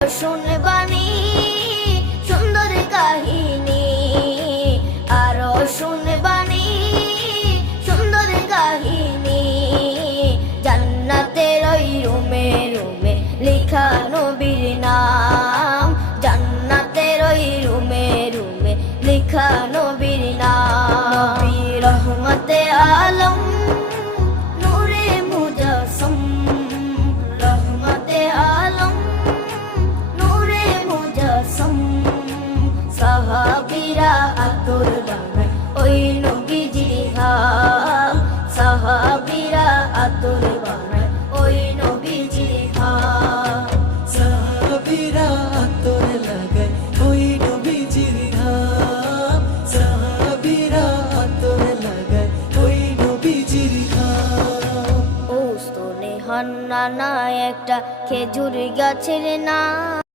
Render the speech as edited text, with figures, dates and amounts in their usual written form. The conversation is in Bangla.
শুনবানি সুন্দর কাহিনী, আরো শুনবানি সুন্দর কাহিনী। জান্নাতের ওই রুমে রুমে লেখা নবীর নাম, জান্নাতের ওই রুমে রুমে লেখা নবীর নাম। নবী রহমতে আলম নূরে মুজাসসম, রহমতে আলম নূরে মুজাসসম। সাহাবীরা আতর বানায় ওই নবীজির ঘাম, সাহাবীরা আতর বানায় ওই নবীজির ঘাম। সাহাবীরা আতর লাগায় ওই নবীজির ঘাম, সাহাবীরা আতর লাগায় ওই নবীজির ঘাম। ও স্তনে হান্নানা একটা খেজুর গাছের নাম।